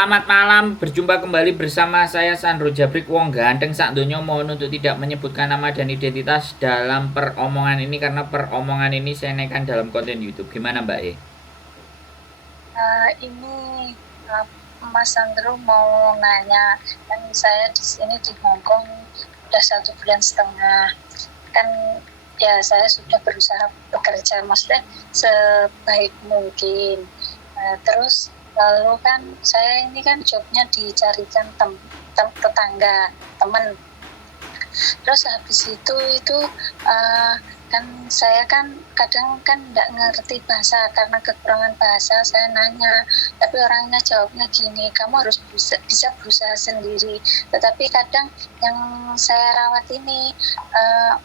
Selamat malam, berjumpa kembali bersama saya Sandro Jabrik Wong Ganteng sak donya. Mohon untuk tidak menyebutkan nama dan identitas dalam peromongan ini karena peromongan ini saya naikkan dalam konten YouTube. Gimana Mbak E? Ini Mas Sandro mau nanya, kan saya di sini di Hong Kong udah 1,5 bulan, kan ya saya sudah berusaha bekerja maksudnya sebaik mungkin. Terus lalu kan saya ini kan jobnya dicarikan tetangga, teman. Terus habis itu kan saya kan kadang kan nggak ngerti bahasa, karena kekurangan bahasa saya nanya, tapi orangnya jawabnya gini, kamu harus bisa berusaha sendiri. Tetapi kadang yang saya rawat ini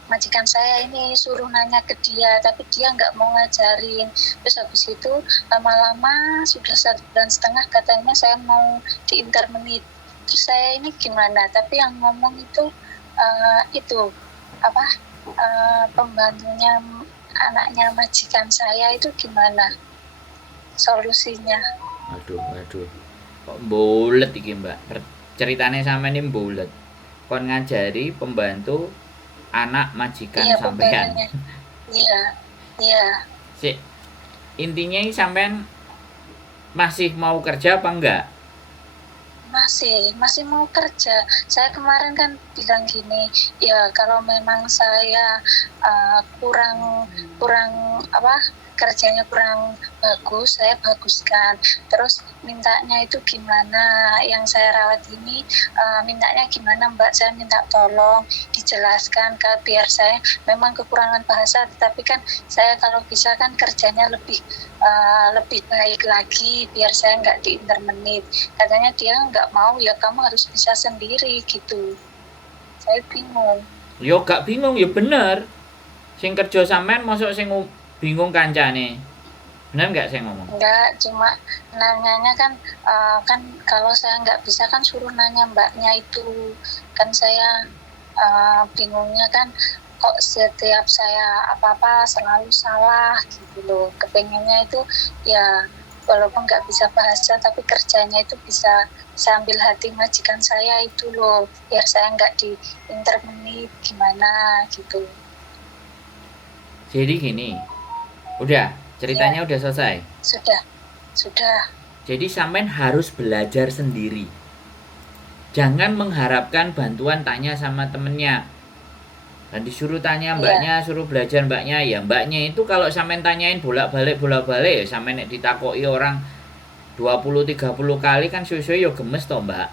majikan saya ini suruh nanya ke dia, tapi dia nggak mau ngajarin. Terus habis itu lama-lama sudah 1,5 bulan katanya saya mau diintermenit. Terus saya ini gimana, tapi yang ngomong itu pembantunya anaknya majikan saya itu gimana solusinya? Aduh. Kok bulet iki Mbak? Ceritanya sama ini bulet. Kon ngajari pembantu anak majikan Iya, sampean. pembantunya. Iya. Sik, intinya ini sampean masih mau kerja apa enggak? Masih mau kerja. Saya kemarin kan bilang gini, ya kalau memang saya kurang kerjanya kurang bagus, saya baguskan. Terus mintanya itu gimana, yang saya rawat ini mintanya gimana Mbak, saya minta tolong dijelaskan biar saya memang kekurangan bahasa, tetapi kan saya kalau bisa kan kerjanya lebih baik lagi biar saya nggak diintermenit. Katanya dia nggak mau, ya kamu harus bisa sendiri gitu. Saya bingung. Yo gak bingung, ya bener. Sing kerja sampean masuk sing bingung kancane. Bener nggak saya ngomong? Enggak, cuma nanyanya kan kan kalau saya nggak bisa kan suruh nanya mbaknya itu. Kan saya bingungnya kan kok setiap saya apa-apa selalu salah gitu loh. Kepengennya itu ya walaupun nggak bisa bahasa tapi kerjanya itu bisa ambil hati majikan saya itu loh, biar saya nggak diintermenit gimana gitu. Jadi gini, udah ceritanya Ya, udah selesai. sudah. Jadi sampean harus belajar sendiri. Jangan mengharapkan bantuan tanya sama temennya. Dan disuruh tanya mbaknya, suruh belajar mbaknya. Ya mbaknya itu kalau sampean tanyain bolak-balik ya sampean nek ditakoki orang 20-30 kali kan suwe-suwe ya gemes toh mbak.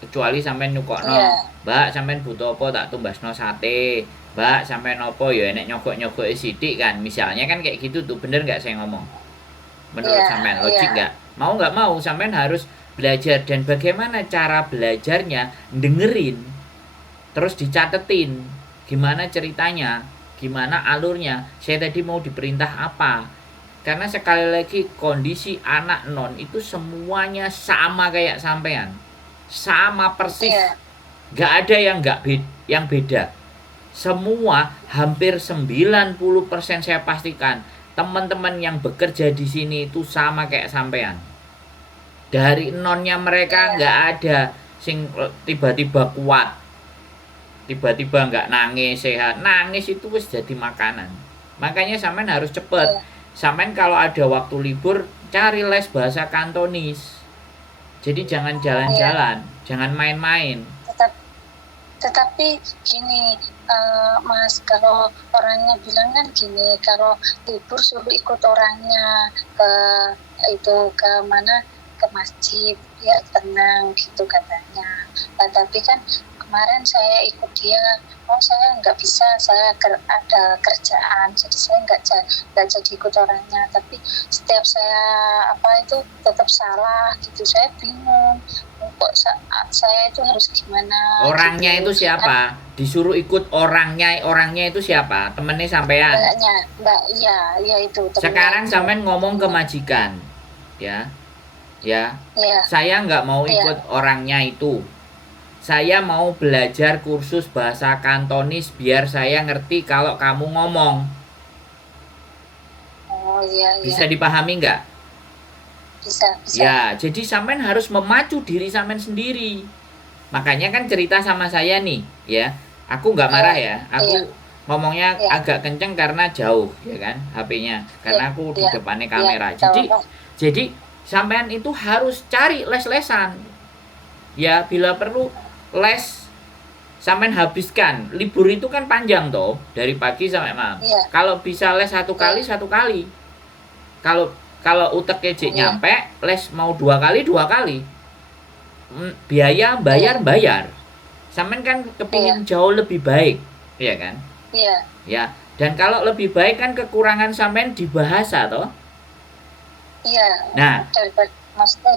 Kecuali sampean nyukokno, mbak sampean butuh apa tak tumbasno sate, mbak sampean apa ya enek nyogok-nyogok sidik kan, misalnya kan kayak gitu tuh. Bener nggak saya ngomong? Menurut sampean logik nggak? Mau nggak mau sampean harus belajar. Dan bagaimana cara belajarnya? Dengerin, terus dicatetin gimana ceritanya, gimana alurnya, saya tadi mau diperintah apa. Karena sekali lagi kondisi anak non itu semuanya sama kayak sampean, sama persis, nggak ada yang yang beda. Semua hampir 90% saya pastikan teman-teman yang bekerja di sini itu sama kayak sampean. Dari nonnya mereka nggak ada sing tiba-tiba kuat, tiba-tiba nggak nangis, sehat. Nangis itu wis jadi makanan. Makanya sampean harus cepet. Sampean kalau ada waktu libur cari les bahasa Kantonis. Jadi jangan jalan-jalan, jangan main-main. Tetapi gini Mas, kalau orangnya bilang kan gini, kalau libur suruh ikut orangnya ke mana, ke masjid biar tenang gitu katanya. Tapi kan kemarin saya ikut dia, saya nggak bisa, saya ada kerjaan, jadi saya nggak jadi ikut orangnya. Tapi setiap saya tetap salah gitu, saya bingung kok saya itu harus gimana. Orangnya gitu. Itu siapa? Disuruh ikut orangnya itu siapa? Temennya sampean? Mbak, iya itu. Sekarang sampean ngomong ke majikan, ya. Saya nggak mau ikut orangnya itu. Saya mau belajar kursus bahasa Kantonis biar saya ngerti kalau kamu ngomong. Oh iya. Bisa dipahami nggak? bisa. Ya, jadi sampean harus memacu diri sampean sendiri. Makanya kan cerita sama saya nih, ya. Aku nggak marah ya. Aku Iya. ngomongnya Iya. agak kenceng karena jauh, ya kan, HP-nya. Iya. Karena aku di Iya. depannya Iya. kamera. Tahu. Jadi sampean itu harus cari les-lesan. Ya, bila perlu les sampean habiskan. Libur itu kan panjang toh, dari pagi sampai malam. Iya. Kalau bisa les satu kali, satu kali. Kalau utek kejek Iya. nyampe, les mau 2 kali. Biaya bayar. Sampean kan kepingin jauh lebih baik, ya kan? Iya. Ya, dan kalau lebih baik kan kekurangan sampean di bahasa toh. Iya. Nah,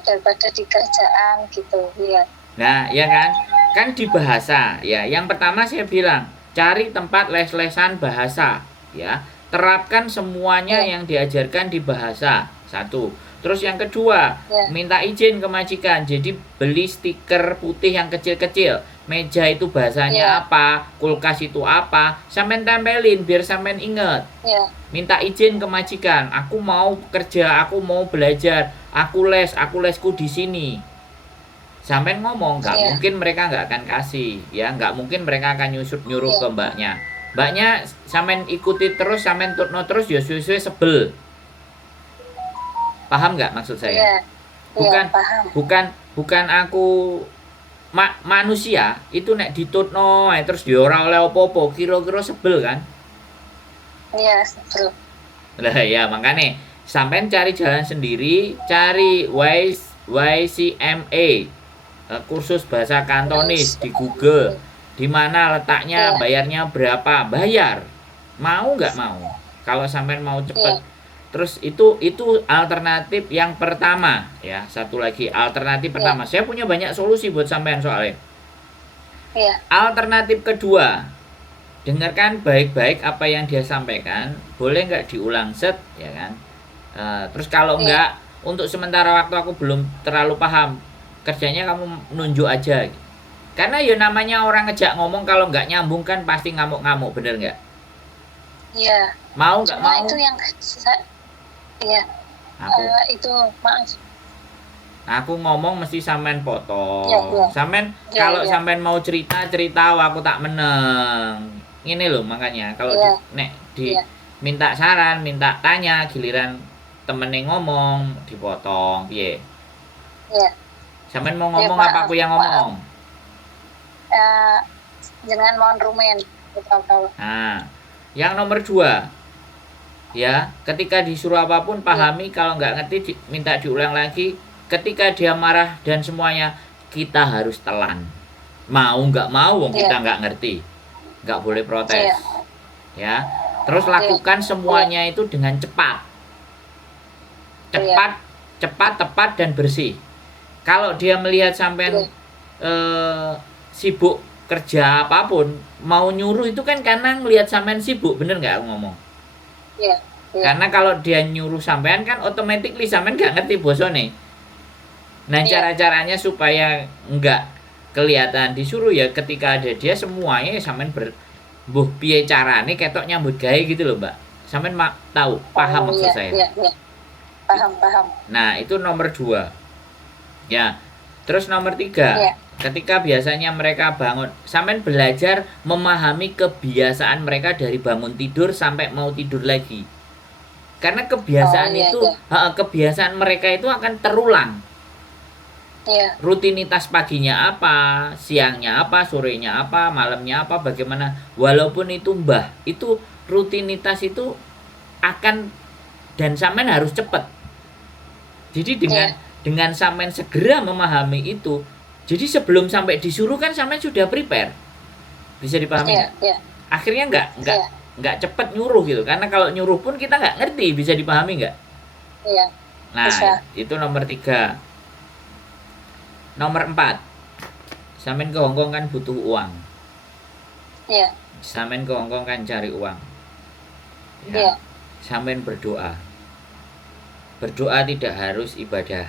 daripada di kerjaan gitu, iya. Nah, ya kan? Kan di bahasa, ya. Yang pertama saya bilang, cari tempat les-lesan bahasa, ya. Terapkan semuanya yang diajarkan di bahasa. Satu. Terus yang kedua, minta izin ke majikan. Jadi beli stiker putih yang kecil-kecil. Meja itu bahasanya apa, kulkas itu apa, sampean tempelin biar sampean inget. Minta izin ke majikan, aku mau kerja, aku mau belajar, aku lesku di sini. Sampean ngomong, nggak mungkin mereka nggak akan kasih, ya, nggak mungkin mereka akan nyuruh ke mbaknya sampean ikuti terus, sampean tutno terus, ya suwe-suwe sebel. Paham nggak maksud saya? Bukan aku manusia itu nek ditutno terus dia ora oleh opo-opo, kira-kira sebel kan? Iya, sebel. Lah ya makanya sampean cari jalan sendiri, cari YCMA, kursus bahasa Kantonis di Google. Di mana letaknya, bayarnya berapa? Bayar. Mau nggak mau? Kalau sampean mau cepet. Terus itu alternatif yang pertama, ya. Satu lagi alternatif pertama. Saya punya banyak solusi buat sampean soalnya. Alternatif kedua, dengarkan baik-baik apa yang dia sampaikan. Boleh nggak diulang set, ya kan? Terus kalau nggak, untuk sementara waktu aku belum terlalu paham, kerjanya kamu nunjuk aja. Karena ya namanya orang ngejak ngomong, kalau nggak nyambung kan pasti ngamuk-ngamuk, bener nggak? Iya. Mau nggak mau? Itu yang iya. Itu maaf. Aku ngomong mesti sampean potong. Sampean kalau sampean mau cerita aku tak meneng. Ini loh makanya kalau minta saran, minta tanya, giliran temennya ngomong dipotong, piye? Iya. Sampean mau ngomong apa aku yang ngomong? Jangan mohon rumen. Nah, yang nomor 2, ya, ketika disuruh apapun pahami, kalau nggak ngerti minta diulang lagi. Ketika dia marah dan semuanya, kita harus telan. Mau nggak mau, kita nggak ngerti, nggak boleh protes, ya. Terus lakukan semuanya itu dengan cepat, tepat dan bersih. Kalau dia melihat sampean sibuk kerja apapun, mau nyuruh itu kan karena ngelihat sampean sibuk, bener nggak aku ngomong? Iya. Karena kalau dia nyuruh sampean kan otomatis sampean nggak ngerti bosone. Nah, cara-caranya supaya nggak kelihatan disuruh, ya ketika ada dia semuanya sampean mbuh piye carane ketok nyambut gawe gitu loh, Mbak. Sampean tahu, paham maksud saya? Iya. Paham. Nah, itu nomor 2. Ya. Terus nomor 3. Ketika biasanya mereka bangun, sampean belajar memahami kebiasaan mereka dari bangun tidur sampai mau tidur lagi. Karena kebiasaan kebiasaan mereka itu akan terulang. Rutinitas paginya apa, siangnya apa, sorenya apa, malamnya apa, bagaimana. Walaupun itu itu rutinitas itu akan, dan sampean harus cepat. Jadi dengan sampean segera memahami itu, jadi sebelum sampai disuruh kan sampean sudah prepare. Bisa dipahami nggak? Akhirnya nggak cepat nyuruh gitu. Karena kalau nyuruh pun kita nggak ngerti, bisa dipahami nggak? Iya. Nah, itu nomor 3. Nomor 4, sampean ke Hongkong kan butuh uang. Iya. Sampean ke Hongkong kan cari uang. Iya. Sampean berdoa. Berdoa tidak harus ibadah.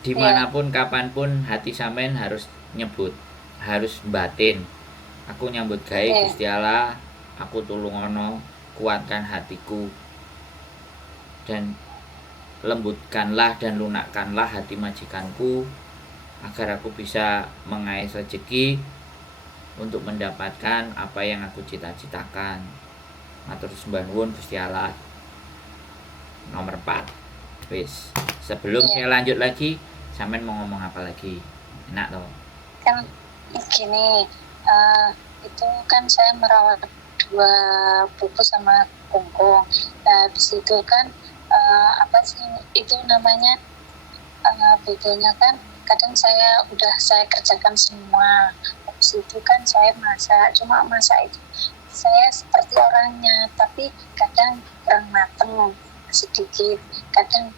Dimanapun, kapanpun, hati sampean harus nyebut, harus batin. Aku nyambut gawe Gusti Allah, aku tulungono, kuatkan hatiku. Dan lembutkanlah dan lunakkanlah hati majikanku agar aku bisa mengais rezeki untuk mendapatkan apa yang aku cita-citakan. Matur sembah nuwun Gusti Allah. Nomor 4. Wis, sebelum saya lanjut lagi, sampean mau ngomong apa lagi? Enak toh? Kan gini, itu kan saya merawat 2 pupu sama kongkong. Nah, habis itu kan apa sih itu namanya, bedanya kan kadang saya kerjakan semua, habis itu kan saya masak, cuma masak itu saya seperti orangnya, tapi kadang kurang mateng sedikit, kadang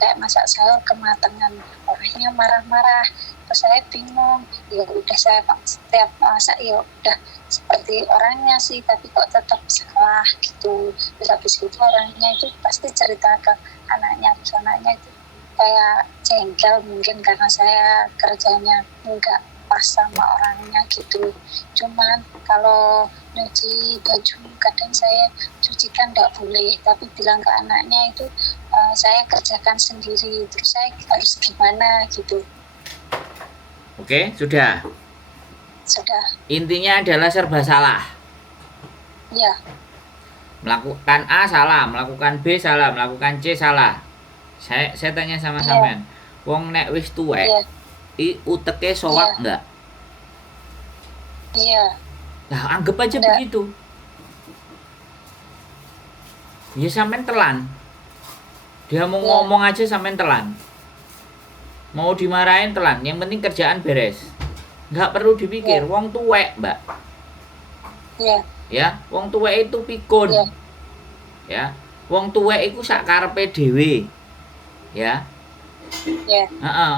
kayak masak sahur kematangan, orangnya marah-marah, terus saya bingung, ya udah saya setiap masak ya udah seperti orangnya sih, tapi kok tetap salah gitu. Terus habis itu orangnya itu pasti cerita ke anaknya, terus anaknya itu kayak jengkel mungkin karena saya kerjanya enggak pas sama orangnya gitu. Cuman kalau nyuci baju kadang saya cucikan enggak boleh, tapi bilang ke anaknya itu saya kerjakan sendiri, terus saya harus gimana gitu. Oke, sudah. Intinya adalah serba salah. Iya. Melakukan A salah, melakukan B salah, melakukan C salah. Saya tanya sama sampean, wong nek wis tuwek, uteke sowak enggak? Iya. Nah, anggap aja begitu. Ya sampean telan. Dia mau ngomong aja sampean telan. Mau dimarahin telan, yang penting kerjaan beres. Enggak perlu dipikir, wong tuwek, Mbak. Iya. Ya, wong tuwek itu pikun. Ya. Wong tuwek iku sak karepe dhewe. Ya.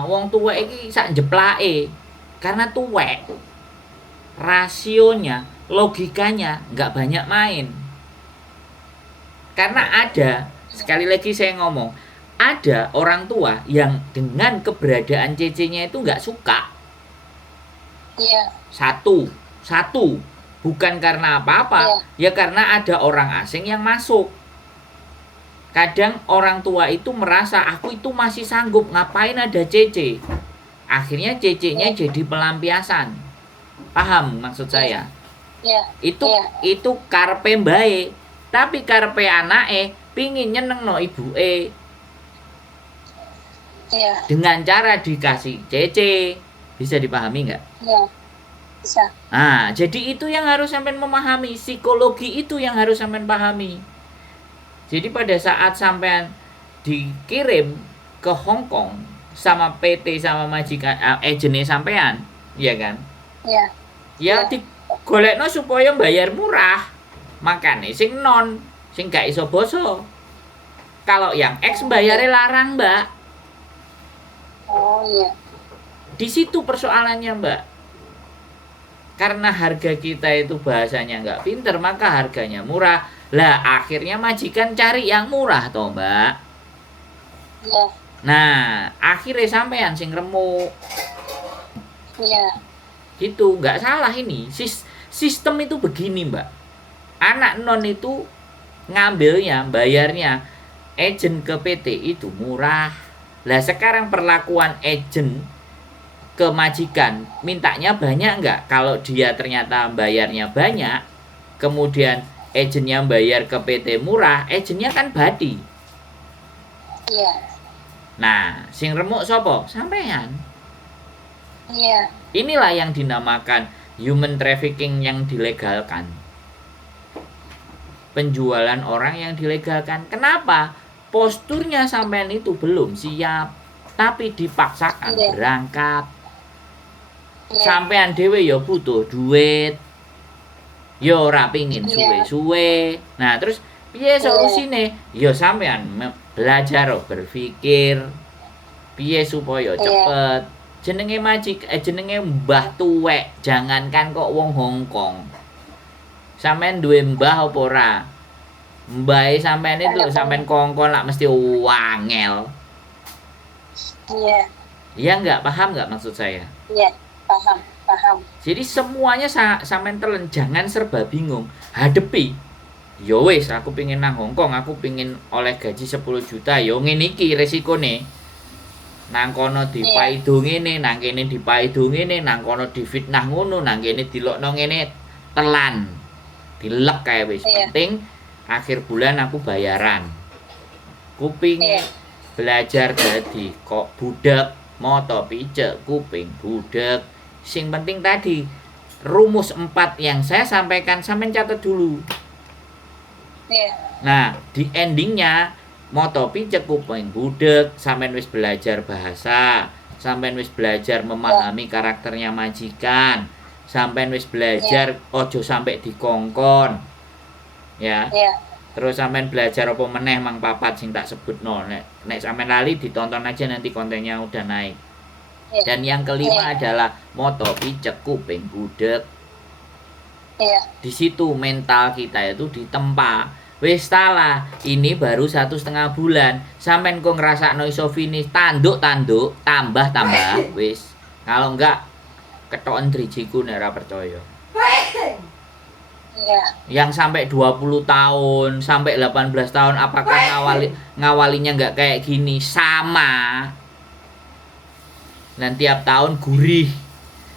Wong tuwek iki sak jeplake. Karena tuwek. Rasionya, logikanya enggak banyak main. Karena ada, sekali lagi saya ngomong, ada orang tua yang dengan keberadaan cece-nya itu enggak suka. Iya. Satu. Bukan karena apa-apa, ya karena ada orang asing yang masuk. Kadang orang tua itu merasa aku itu masih sanggup, ngapain ada cece. Akhirnya cece-nya jadi pelampiasan. Paham maksud saya? Itu karepe mbae, tapi karepe anake pingin nyenengno ibuke. Dengan cara dikasih cece. Bisa dipahami nggak? Iya. Bisa. Nah, jadi itu yang harus sampean memahami, psikologi itu yang harus sampean pahami. Jadi pada saat sampean dikirim ke Hong Kong sama PT sama majikan agennya sampean, iya kan? Iya. Ya digolekno supaya bayar murah. Makane sing non, sing gak iso basa. Kalau yang X bayarnya larang, Mbak. Oh iya. Di situ persoalannya, Mbak. Karena harga kita itu bahasanya nggak pinter, maka harganya murah. Lah akhirnya majikan cari yang murah toh, Mbak. Iya. Nah, akhirnya sampean sing remuk. Iya. Gitu, nggak salah ini. Sistem itu begini, Mbak. Anak non itu ngambilnya, bayarnya agent ke PT itu murah. Lah sekarang perlakuan agent ke majikan mintanya banyak enggak? Kalau dia ternyata bayarnya banyak, kemudian agennya bayar ke PT murah, agennya kan badi. Iya. Nah, sing remuk sopo? Sampean. Iya. Inilah yang dinamakan human trafficking yang dilegalkan. Penjualan orang yang dilegalkan. Kenapa? Posturnya sampean itu belum siap, tapi dipaksakan berangkat. Sampean dhewe ya butuh duit. Ya ora pengin suwe-suwe. Nah, terus piye solusine? Ya sampean belajar berpikir piye supaya cepet. Jenenge jenenge mbah tuwek, jangankan kok wong Hong Kong. Sampean duwe mbah apa ora? Mbahe sampean itu sampean kongkon lak mesti wangel. Iya. Iya enggak? Paham enggak maksud saya? Iya. Paham. Jadi semuanya sampean telan, jangan serba bingung. Hadepi. yo wis aku pingin nang Hongkong, aku pingin oleh gaji 10 juta, yo ngene iki resikone. Nang kono dipaido ngene, nang kene dipaido ngene, nang kono difitnah ngono, nang kene dilokno ngene, telan. Dilek kae wis. Penting akhir bulan aku bayaran. Kuping belajar dadi kok budak moto pijek kuping budak. Sing penting tadi rumus 4 yang saya sampaikan sampean catat dulu. Nah, di endingnya moto pijek kuping budek, sampean wis belajar bahasa, sampean wis belajar memahami karakternya majikan, sampean wis belajar ojo sampai dikongkon. Ya. Terus sampean belajar apa meneh mang papat sing tak sebutno. Nek sampean lali ditonton aja nanti kontennya udah naik. Dan yang kelima adalah moto pijek kuping budek. Di situ mental kita itu ditempa. Wis salah, ini baru 1,5 bulan. Sampean kok ngrasakno iso finish tanduk tambah wis. Kalau enggak ketoken drijiku nek ora percaya. Yang sampai 20 tahun, sampai 18 tahun apakah ngawalinya enggak kayak gini? Sama. Dan tiap tahun gurih.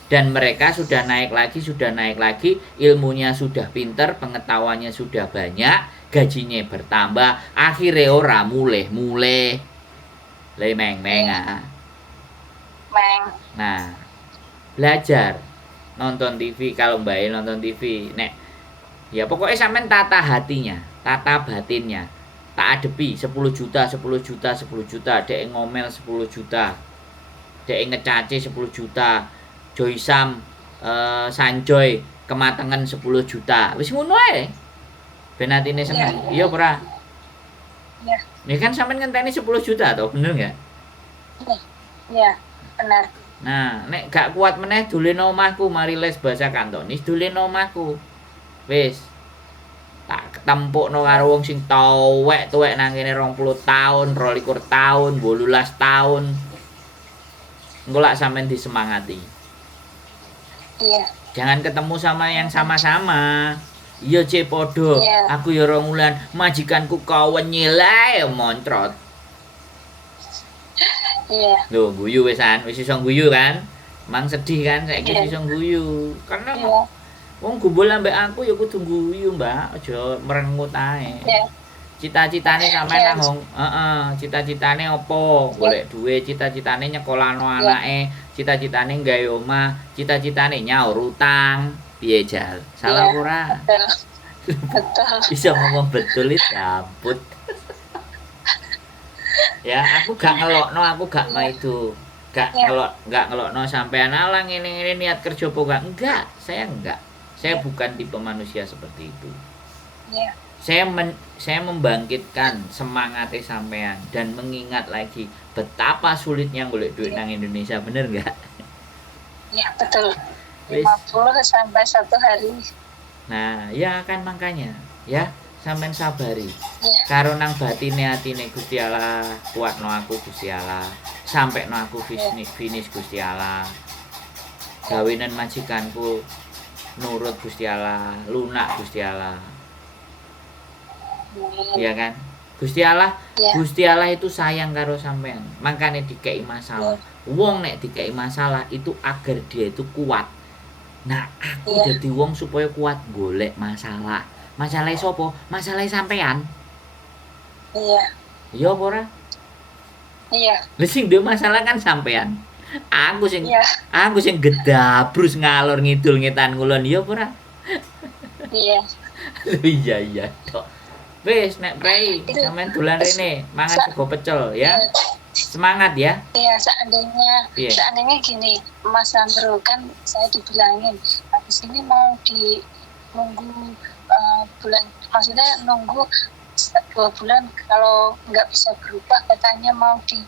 Dan mereka sudah naik lagi, ilmunya sudah pinter, pengetahuannya sudah banyak, gajinya bertambah, akhirnya ora muleh le meng. Nah, belajar nonton TV, kalau Mbak nonton TV, nek ya pokoknya sampean tata hatinya, tata batinnya, tak adepi 10 juta, dek ngomel 10 juta, dek ngecaci 10 juta, Joysam Sanjoy kematangan 10 juta. Wis ngono ae. Ben atine seneng. Iya ora? Iya. Nih kan sampean ngenteni 10 juta toh, bener enggak? Iya, benar. Nah, nek gak kuat meneh dolen omahku mari les bahasa Kantonis dolen omahku. Wis. Tak ketempukno karo wong sing tuwek nang kene 20 tahun, 22 tahun, 18 tahun. Engko lak sampean disemangati. Jangan ketemu sama yang sama-sama. Iya cek podo. Aku ya 2 wulan majikanku kawenyil ae montrot. Lho guyu wisan, wis iso guyu kan? Mang sedih kan saiki iso guyu. Karena wong gumbul ambek aku ya kudu guyu, Mbak. Aja merengut ae. Cita-citane sampean nang cita-citane opo? Golek duit, cita-citane nyekolahno anake, cita-citane gawe omah, cita-citane nyaur utang. Piye Jal? Salah ora? Betul. Bisa ngomong betul itu ampun. Ya, aku gak ngelokno, aku gak mau itu. Gak ngelokno sampean ala ngene-ngene niat kerja apa enggak? Saya enggak. Saya bukan tipe manusia seperti itu. Saya membangkitkan semangatnya sampean dan mengingat lagi betapa sulitnya golek duit nang Indonesia, bener nggak? Ya betul. 50 sampai 1 hari. Nah, ya kan makanya, ya sampean sabari. Karo nang batine atine Gusti Allah, kuatno aku Gusti Allah, sampeno aku finish Gusti Allah. Gawenan majikanku nurut Gusti Allah, lunak Gusti Allah. Iya kan? Gusti Allah itu sayang karo sampean. Makanya dikei masalah. Wong nek dikei masalah itu agar dia itu kuat. Nah, aku dadi wong supaya kuat golek masalah. Masalahnya sapa? Masalahnya sampean. Iya apa ora? Iya. Lah sing duwe masalah kan sampean. Aku sing gedabrus ngalor ngidul ngetan ngulon, iya apa ora? Iya. Iya tok. Wis nek prei sampean dolan rene mangan sego pecel ya. Semangat ya. Iya, seandainya gini, Mas Sandro kan saya dibilangin habis ini mau nunggu bulan, maksudnya nunggu 2 bulan kalau nggak bisa berubah katanya mau di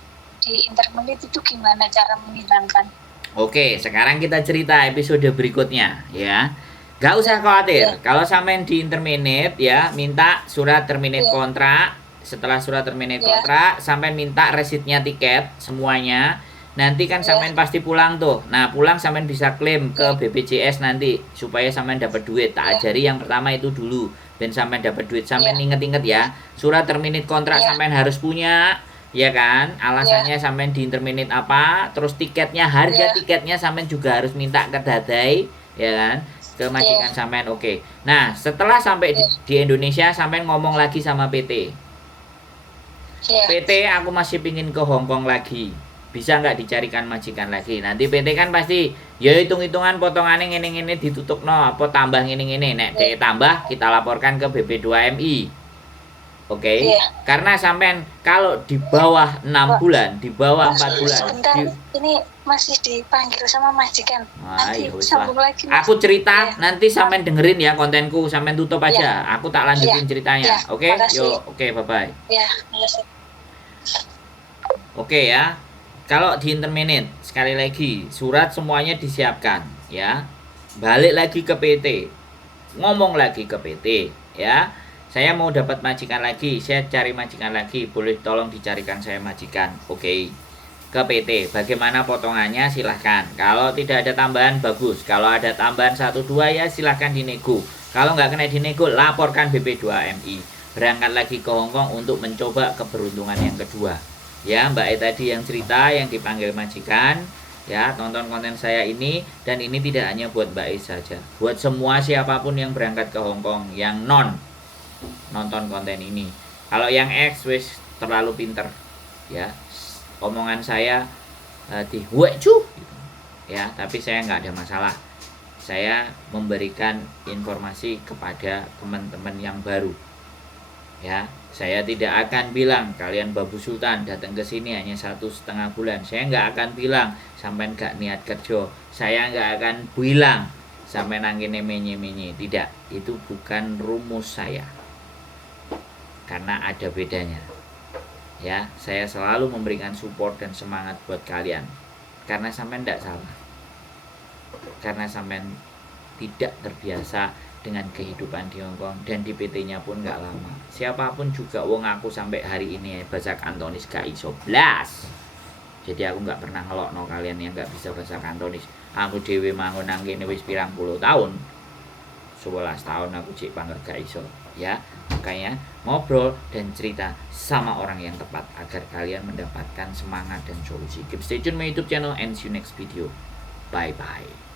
intermenit itu gimana cara menghilangkan? Oke, sekarang kita cerita episode berikutnya ya. Gak usah khawatir, kalau sampean di interminate ya, minta surat terminate kontrak. Setelah surat terminate kontrak, sampean minta resitnya tiket semuanya. Nanti kan sampean pasti pulang tuh. Nah, pulang sampean bisa klaim ke BPJS nanti supaya sampean dapat duit. Tak ajari yang pertama itu dulu. ben sampean dapat duit, sampean Iya. inget-inget ya, surat terminate kontrak Iya. sampean harus punya, ya kan, alasannya sampean di terminate apa, terus tiketnya, harga Iya. tiketnya sampean juga harus minta ke dadai, ya kan, ke majikan sampean. Oke. Nah, setelah sampai di Indonesia sampean ngomong lagi sama PT. Iya. PT aku masih pingin ke Hong Kong lagi, bisa nggak dicarikan majikan lagi? Nanti PT kan pasti ya hitung-hitungan potongannya ngene-ngene ditutup no, apa tambah ngene-ngene, nek DE tambah kita laporkan ke BP2MI. Oke. Iya. Karena sampean kalau di bawah 6 bulan, di bawah 4 bulan. Sebentar, ini masih dipanggil sama majikan. Nanti Ya wis lah. sambung lagi. Mas. Aku cerita, Iya. nanti sampean dengerin ya kontenku, sampean tutup aja. Aku tak lanjutin ceritanya. Iya, Oke? makasih. Yuk, oke, bye-bye. Ya, makasih. Oke ya. Kalau di interminate, sekali lagi, surat semuanya disiapkan ya. Balik lagi ke PT. Ngomong lagi ke PT ya. Saya mau dapat majikan lagi, saya cari majikan lagi, boleh tolong dicarikan saya majikan. Oke. Ke PT, bagaimana potongannya silahkan. Kalau tidak ada tambahan bagus, kalau ada tambahan 1-2 ya silahkan dinego. Kalau nggak kena dinego, laporkan BP2MI. Berangkat lagi ke Hong Kong untuk mencoba keberuntungan yang kedua. Ya, Mbak E tadi yang cerita, yang dipanggil majikan, ya, tonton konten saya ini, dan ini tidak hanya buat Mbak E saja, buat semua siapapun yang berangkat ke Hong Kong, yang nonton konten ini. Kalau yang X wis terlalu pinter, ya, omongan saya dihuecu gitu. Ya, tapi saya nggak ada masalah. Saya memberikan informasi kepada teman-teman yang baru. Ya, saya tidak akan bilang kalian Babu Sultan datang ke sini hanya 1,5 bulan. Saya nggak akan bilang sampai nggak niat kerja. Saya nggak akan bilang sampai nangkene menye-menye. Tidak, itu bukan rumus saya. Karena ada bedanya. Ya, saya selalu memberikan support dan semangat buat kalian. Karena sampai nggak salah. Karena sampai tidak terbiasa dengan kehidupan di Hong Kong, dan di PT-nya pun nggak lama. Siapapun juga, wong aku sampai hari ini bahasa Kantonis gak iso blas. Jadi aku nggak pernah ngelokno kalian yang nggak bisa bahasa Kantonis. Aku dewe mangun nang kene wis pirang puluh tahun. 11 tahun aku cek pangger gak iso, ya. Makanya ngobrol dan cerita sama orang yang tepat agar kalian mendapatkan semangat dan solusi. Keep stay tune my YouTube channel and see you next video. Bye bye.